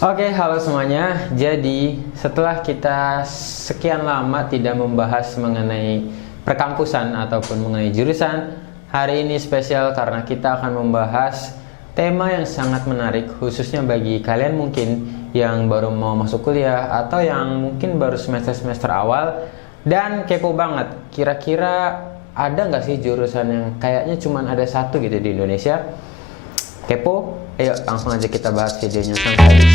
Oke, halo semuanya. Jadi, setelah kita sekian lama tidak membahas mengenai perkampusan ataupun mengenai jurusan, hari ini spesial karena kita akan membahas tema yang sangat menarik, khususnya bagi kalian mungkin yang baru mau masuk kuliah atau yang mungkin baru semester-semester awal dan kepo banget. Kira-kira ada nggak sih jurusan yang kayaknya cuma ada satu gitu di Indonesia? Kepo? Ayo langsung aja kita bahas videonya sampai habis.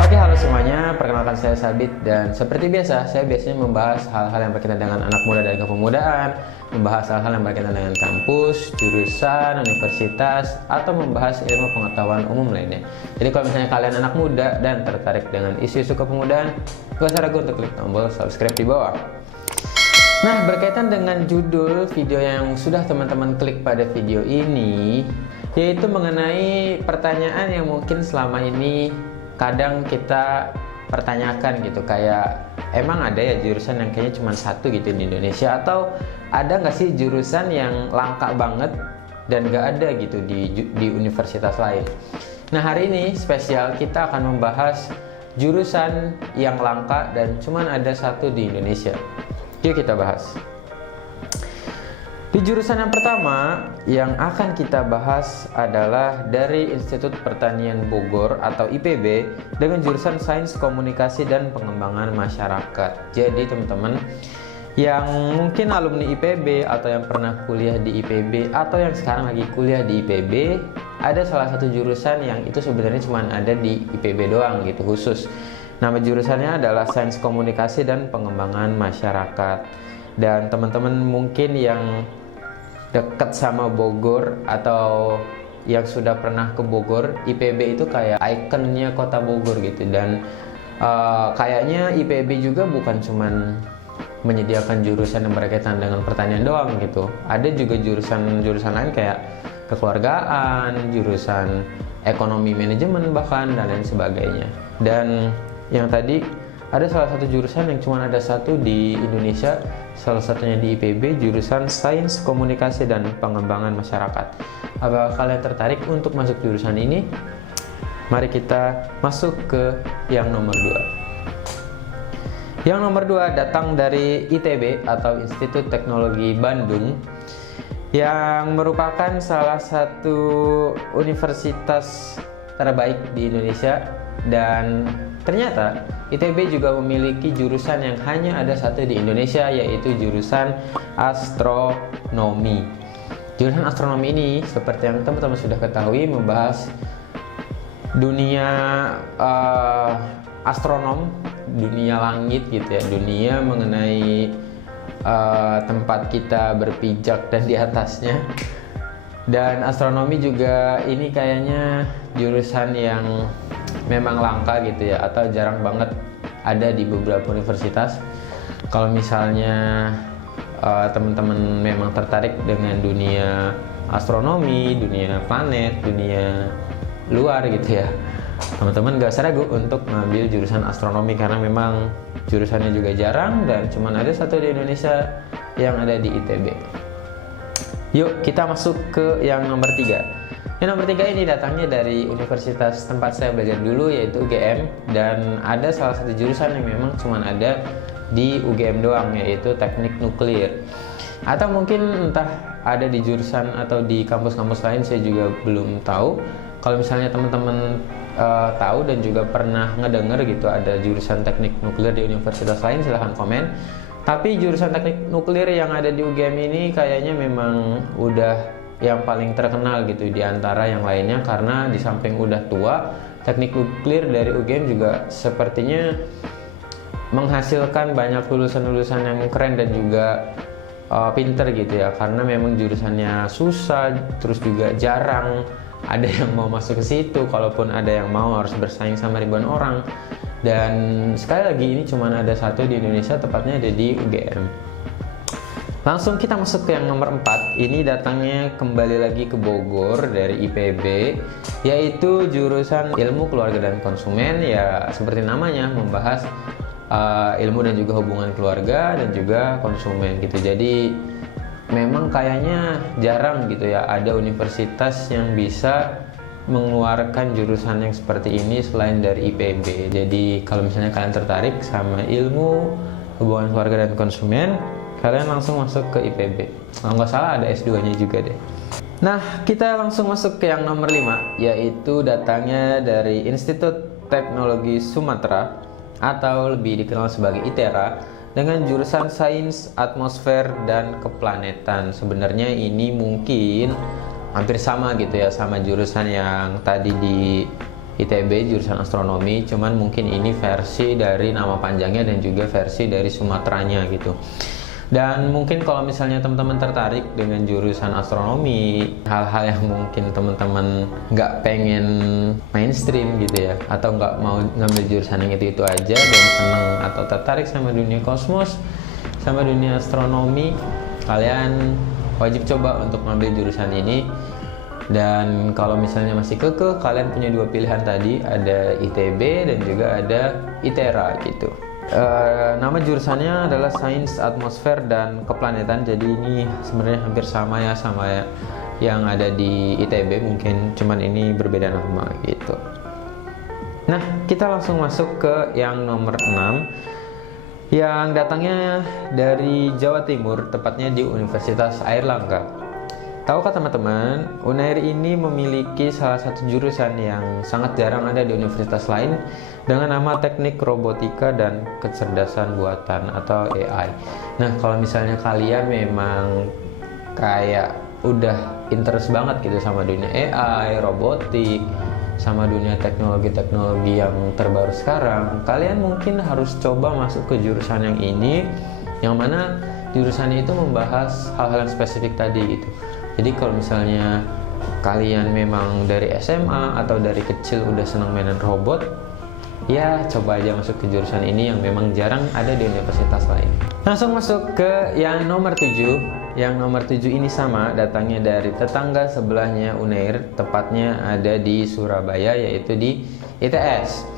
Oke, halo semuanya, perkenalkan saya Sabit dan seperti biasa saya biasanya membahas hal-hal yang berkaitan dengan anak muda dan kepemudaan, membahas hal-hal yang berkaitan dengan kampus, jurusan, universitas, atau membahas ilmu pengetahuan umum lainnya. Jadi kalau misalnya kalian anak muda dan tertarik dengan isu-isu kepemudaan, gak usah ragu untuk klik tombol subscribe di bawah. Nah, berkaitan dengan judul video yang sudah teman-teman klik pada video ini, yaitu mengenai pertanyaan yang mungkin selama ini kadang kita pertanyakan gitu, kayak emang ada ya jurusan yang kayaknya cuma satu gitu di Indonesia, atau ada nggak sih jurusan yang langka banget dan nggak ada gitu di universitas lain. Nah, hari ini spesial kita akan membahas jurusan yang langka dan cuma ada satu di Indonesia. Yuk kita bahas. Di jurusan yang pertama yang akan kita bahas adalah dari Institut Pertanian Bogor atau IPB dengan jurusan Sains Komunikasi dan Pengembangan Masyarakat. Jadi teman-teman yang mungkin alumni IPB atau yang pernah kuliah di IPB atau yang sekarang lagi kuliah di IPB, ada salah satu jurusan yang itu sebenarnya cuma ada di IPB doang gitu khusus. Nama jurusannya adalah Sains Komunikasi dan Pengembangan Masyarakat. Dan teman-teman mungkin yang dekat sama Bogor atau yang sudah pernah ke Bogor, IPB itu kayak ikonnya kota Bogor gitu. Dan kayaknya IPB juga bukan cuman menyediakan jurusan yang berkaitan dengan pertanian doang gitu. Ada juga jurusan-jurusan lain kayak kekeluargaan, jurusan ekonomi manajemen bahkan dan lain sebagainya. Dan yang tadi ada salah satu jurusan yang cuma ada satu di Indonesia, salah satunya di IPB, jurusan Sains Komunikasi dan Pengembangan Masyarakat. Apakah kalian tertarik untuk masuk jurusan ini? Mari kita masuk ke yang nomor 2. Yang nomor 2 datang dari ITB atau Institut Teknologi Bandung, yang merupakan salah satu universitas terbaik di Indonesia. Dan ternyata ITB juga memiliki jurusan yang hanya ada satu di Indonesia, yaitu jurusan astronomi. Jurusan astronomi ini seperti yang teman-teman sudah ketahui membahas dunia astronom, dunia langit gitu ya, dunia mengenai tempat kita berpijak dan di atasnya. Dan astronomi juga ini kayaknya jurusan yang memang langka gitu ya, atau jarang banget ada di beberapa universitas. Kalau misalnya teman-teman memang tertarik dengan dunia astronomi, dunia planet, dunia luar gitu ya, teman-teman gak usah ragu untuk mengambil jurusan astronomi karena memang jurusannya juga jarang dan cuma ada satu di Indonesia yang ada di ITB. Yuk kita masuk ke yang nomor 3. Yang nomor 3 ini datangnya dari universitas tempat saya belajar dulu, yaitu UGM. Dan ada salah satu jurusan yang memang cuma ada di UGM doang, yaitu Teknik Nuklir. Atau mungkin entah ada di jurusan atau di kampus-kampus lain, saya juga belum tahu. Kalau misalnya teman-teman tahu dan juga pernah ngedenger gitu ada jurusan Teknik Nuklir di universitas lain, silahkan komen. Tapi jurusan Teknik Nuklir yang ada di UGM ini kayaknya memang udah yang paling terkenal gitu di antara yang lainnya, karena di samping udah tua, Teknik Nuklir dari UGM juga sepertinya menghasilkan banyak lulusan-lulusan yang keren dan juga pinter gitu ya, karena memang jurusannya susah, terus juga jarang ada yang mau masuk ke situ. Kalaupun ada yang mau, harus bersaing sama ribuan orang. Dan sekali lagi ini cuma ada satu di Indonesia, tepatnya ada di UGM. Langsung kita masuk ke yang nomor 4. Ini datangnya kembali lagi ke Bogor dari IPB, yaitu jurusan Ilmu Keluarga dan Konsumen. Ya seperti namanya, membahas ilmu dan juga hubungan keluarga dan juga konsumen gitu. Jadi memang kayaknya jarang gitu ya ada universitas yang bisa mengeluarkan jurusan yang seperti ini selain dari IPB. Jadi kalau misalnya kalian tertarik sama ilmu hubungan keluarga dan konsumen, kalian langsung masuk ke IPB. Kalau nggak salah ada S2-nya juga deh. Nah, kita langsung masuk ke yang nomor 5, yaitu datangnya dari Institut Teknologi Sumatera atau lebih dikenal sebagai ITERA dengan jurusan Sains Atmosfer dan Keplanetan. Sebenarnya ini mungkin hampir sama gitu ya sama jurusan yang tadi di ITB, jurusan astronomi, cuman mungkin ini versi dari nama panjangnya dan juga versi dari Sumateranya gitu. Dan mungkin kalau misalnya teman-teman tertarik dengan jurusan astronomi, hal-hal yang mungkin teman-teman nggak pengen mainstream gitu ya, atau nggak mau ngambil jurusan yang itu aja dan seneng atau tertarik sama dunia kosmos, sama dunia astronomi, kalian wajib coba untuk ngambil jurusan ini. Dan kalau misalnya masih kekeh, kalian punya dua pilihan tadi, ada ITB dan juga ada ITERA gitu. Nama jurusannya adalah Sains Atmosfer dan Keplanetan. Jadi ini sebenarnya hampir sama ya yang ada di ITB, mungkin cuman ini berbeda nama gitu. Nah, kita langsung masuk ke yang nomor 6 yang datangnya dari Jawa Timur, tepatnya di Universitas Airlangga. Tahukah teman-teman, UNAIR ini memiliki salah satu jurusan yang sangat jarang ada di universitas lain dengan nama Teknik Robotika dan Kecerdasan Buatan atau AI. Nah, kalau misalnya kalian memang kayak udah interest banget gitu sama dunia AI, robotik, sama dunia teknologi-teknologi yang terbaru sekarang, kalian mungkin harus coba masuk ke jurusan yang ini, yang mana jurusannya itu membahas hal-hal yang spesifik tadi gitu. Jadi kalau misalnya kalian memang dari SMA atau dari kecil udah senang mainan robot, ya coba aja masuk ke jurusan ini yang memang jarang ada di universitas lain. Langsung masuk ke yang nomor 7. Yang nomor 7 ini sama, datangnya dari tetangga sebelahnya UNAIR, tepatnya ada di Surabaya, yaitu di ITS.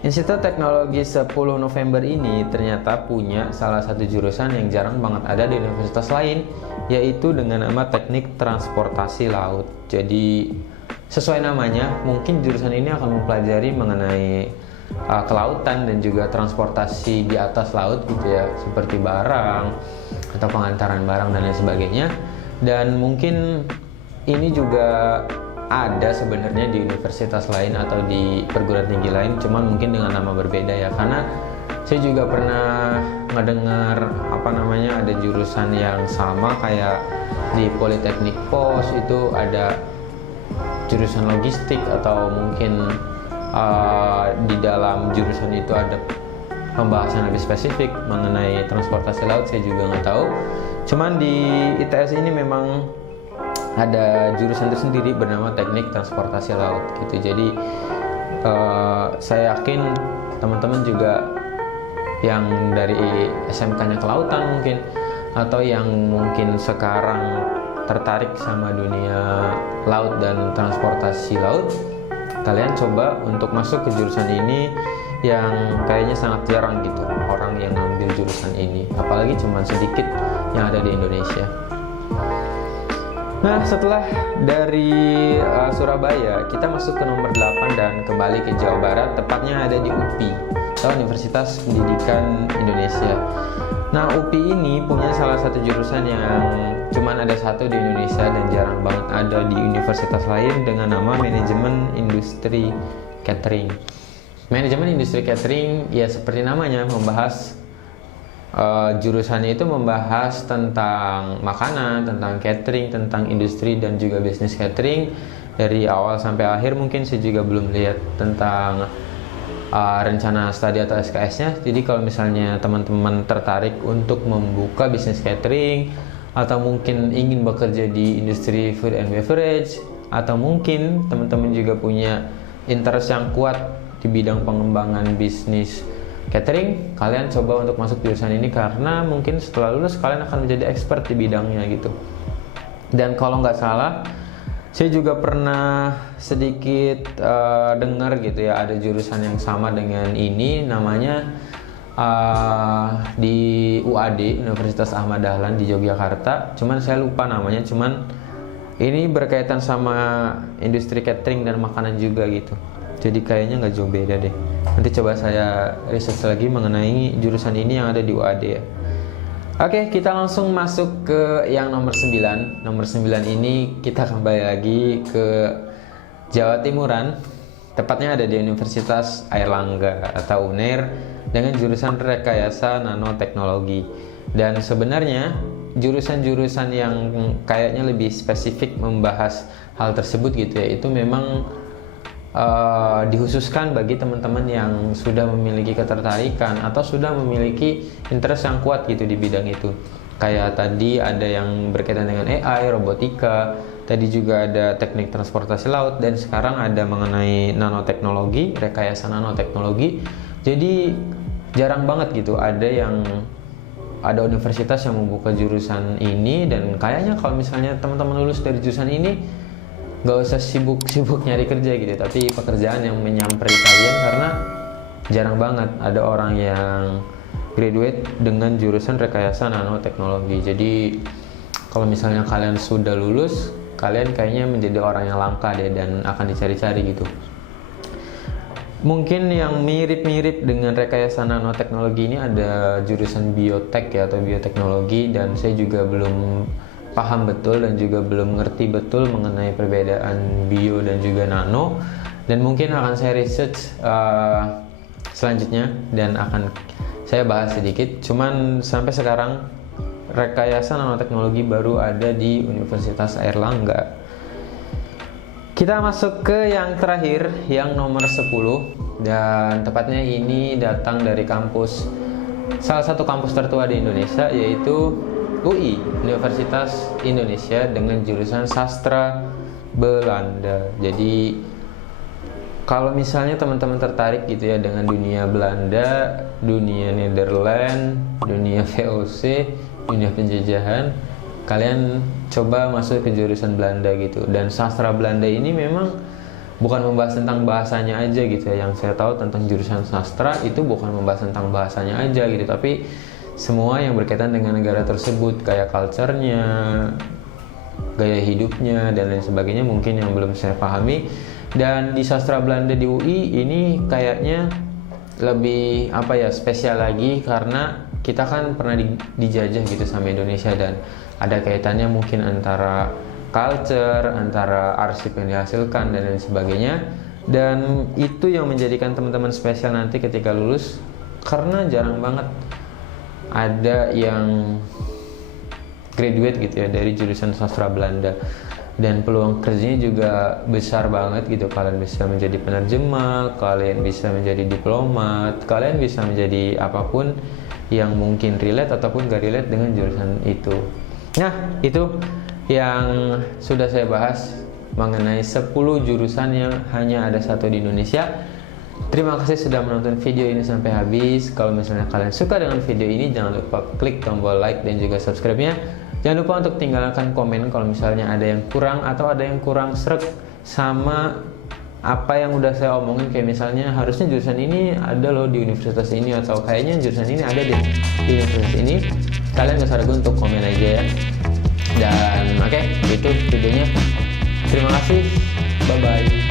Institut Teknologi 10 November ini ternyata punya salah satu jurusan yang jarang banget ada di universitas lain, yaitu dengan nama Teknik Transportasi Laut. Jadi sesuai namanya, mungkin jurusan ini akan mempelajari mengenai kelautan dan juga transportasi di atas laut gitu ya, seperti barang atau pengantaran barang dan lain sebagainya. Dan mungkin ini juga ada sebenarnya di universitas lain atau di perguruan tinggi lain, cuman mungkin dengan nama berbeda ya, karena saya juga pernah ngedengar ada jurusan yang sama kayak di Politeknik POS itu ada jurusan logistik, atau mungkin di dalam jurusan itu ada pembahasan lebih spesifik mengenai transportasi laut. Saya juga nggak tahu, cuman di ITS ini memang ada jurusan tersendiri bernama Teknik Transportasi Laut gitu. Jadi saya yakin teman-teman juga yang dari SMK-nya kelautan mungkin, atau yang mungkin sekarang tertarik sama dunia laut dan transportasi laut, kalian coba untuk masuk ke jurusan ini yang kayaknya sangat jarang gitu orang yang ngambil jurusan ini, apalagi cuma sedikit yang ada di Indonesia. Nah, setelah dari Surabaya, kita masuk ke nomor 8 dan kembali ke Jawa Barat, tepatnya ada di UPI, atau Universitas Pendidikan Indonesia. Nah, UPI ini punya salah satu jurusan yang cuman ada satu di Indonesia dan jarang banget ada di universitas lain, dengan nama Manajemen Industri Catering. Manajemen Industri Catering ya seperti namanya, membahas jurusannya itu membahas tentang makanan, tentang catering, tentang industri dan juga bisnis catering dari awal sampai akhir. Mungkin saya juga belum lihat tentang rencana studi atau SKS-nya. Jadi kalau misalnya teman-teman tertarik untuk membuka bisnis catering, atau mungkin ingin bekerja di industri food and beverage, atau mungkin teman-teman juga punya interest yang kuat di bidang pengembangan bisnis catering, kalian coba untuk masuk jurusan ini, karena mungkin setelah lulus kalian akan menjadi expert di bidangnya gitu. Dan kalau nggak salah, saya juga pernah sedikit dengar gitu ya, ada jurusan yang sama dengan ini, namanya di UAD, Universitas Ahmad Dahlan di Yogyakarta. Cuman saya lupa namanya. Cuman ini berkaitan sama industri catering dan makanan juga gitu. Jadi kayaknya nggak jauh beda deh. Nanti coba saya research lagi mengenai jurusan ini yang ada di UAD ya. Oke, kita langsung masuk ke yang nomor 9. Nomor 9 ini kita kembali lagi ke Jawa Timuran. Tepatnya ada di Universitas Airlangga atau UNAIR dengan jurusan Rekayasa Nanoteknologi. Dan sebenarnya jurusan-jurusan yang kayaknya lebih spesifik membahas hal tersebut gitu ya, itu memang dikhususkan bagi teman-teman yang sudah memiliki ketertarikan atau sudah memiliki interest yang kuat gitu di bidang itu. Kayak tadi ada yang berkaitan dengan AI, robotika, tadi juga ada teknik transportasi laut, dan sekarang ada mengenai nanoteknologi, rekayasa nanoteknologi. Jadi jarang banget gitu ada universitas yang membuka jurusan ini, dan kayaknya kalau misalnya teman-teman lulus dari jurusan ini nggak usah sibuk-sibuk nyari kerja gitu, tapi pekerjaan yang menyamperi kalian, karena jarang banget ada orang yang graduate dengan jurusan rekayasa nanoteknologi. Jadi kalau misalnya kalian sudah lulus, kalian kayaknya menjadi orang yang langka deh dan akan dicari-cari gitu. Mungkin yang mirip-mirip dengan rekayasa nanoteknologi ini ada jurusan biotek ya, atau bioteknologi, dan saya juga belum paham betul dan juga belum ngerti betul mengenai perbedaan bio dan juga nano, dan mungkin akan saya research selanjutnya dan akan saya bahas sedikit. Cuman sampai sekarang rekayasa nanoteknologi baru ada di Universitas Airlangga. Kita masuk ke yang terakhir, yang nomor 10, dan tepatnya ini datang dari salah satu kampus tertua di Indonesia, yaitu UI, Universitas Indonesia, dengan jurusan Sastra Belanda. Jadi kalau misalnya teman-teman tertarik gitu ya dengan dunia Belanda, dunia Nederland, dunia VOC, dunia penjajahan, kalian coba masuk ke jurusan Belanda gitu. Dan sastra Belanda ini memang bukan membahas tentang bahasanya aja gitu ya. Yang saya tahu tentang jurusan sastra itu bukan membahas tentang bahasanya aja gitu, tapi semua yang berkaitan dengan negara tersebut, kayak culture-nya, gaya hidupnya, dan lain sebagainya, mungkin yang belum saya pahami. Dan di sastra Belanda di UI ini kayaknya lebih spesial lagi, karena kita kan pernah dijajah gitu sama Indonesia, dan ada kaitannya mungkin antara culture, antara arsip yang dihasilkan, dan lain sebagainya. Dan itu yang menjadikan teman-teman spesial nanti ketika lulus, karena jarang banget ada yang graduate gitu ya dari jurusan sastra Belanda, dan peluang kerjanya juga besar banget gitu. Kalian bisa menjadi penerjemah, kalian bisa menjadi diplomat, kalian bisa menjadi apapun yang mungkin relate ataupun gak relate dengan jurusan itu. Nah, itu yang sudah saya bahas mengenai 10 jurusan yang hanya ada satu di Indonesia. Terima kasih sudah menonton video ini sampai habis. Kalau misalnya kalian suka dengan video ini, jangan lupa klik tombol like dan juga subscribe-nya. Jangan lupa untuk tinggalkan komen kalau misalnya ada yang kurang atau ada yang kurang sreg sama apa yang udah saya omongin. Kayak misalnya harusnya jurusan ini ada loh di universitas ini, atau kayaknya jurusan ini ada deh di universitas ini. Kalian gak usah ragu untuk komen aja ya. Dan oke, itu videonya. Terima kasih. Bye-bye.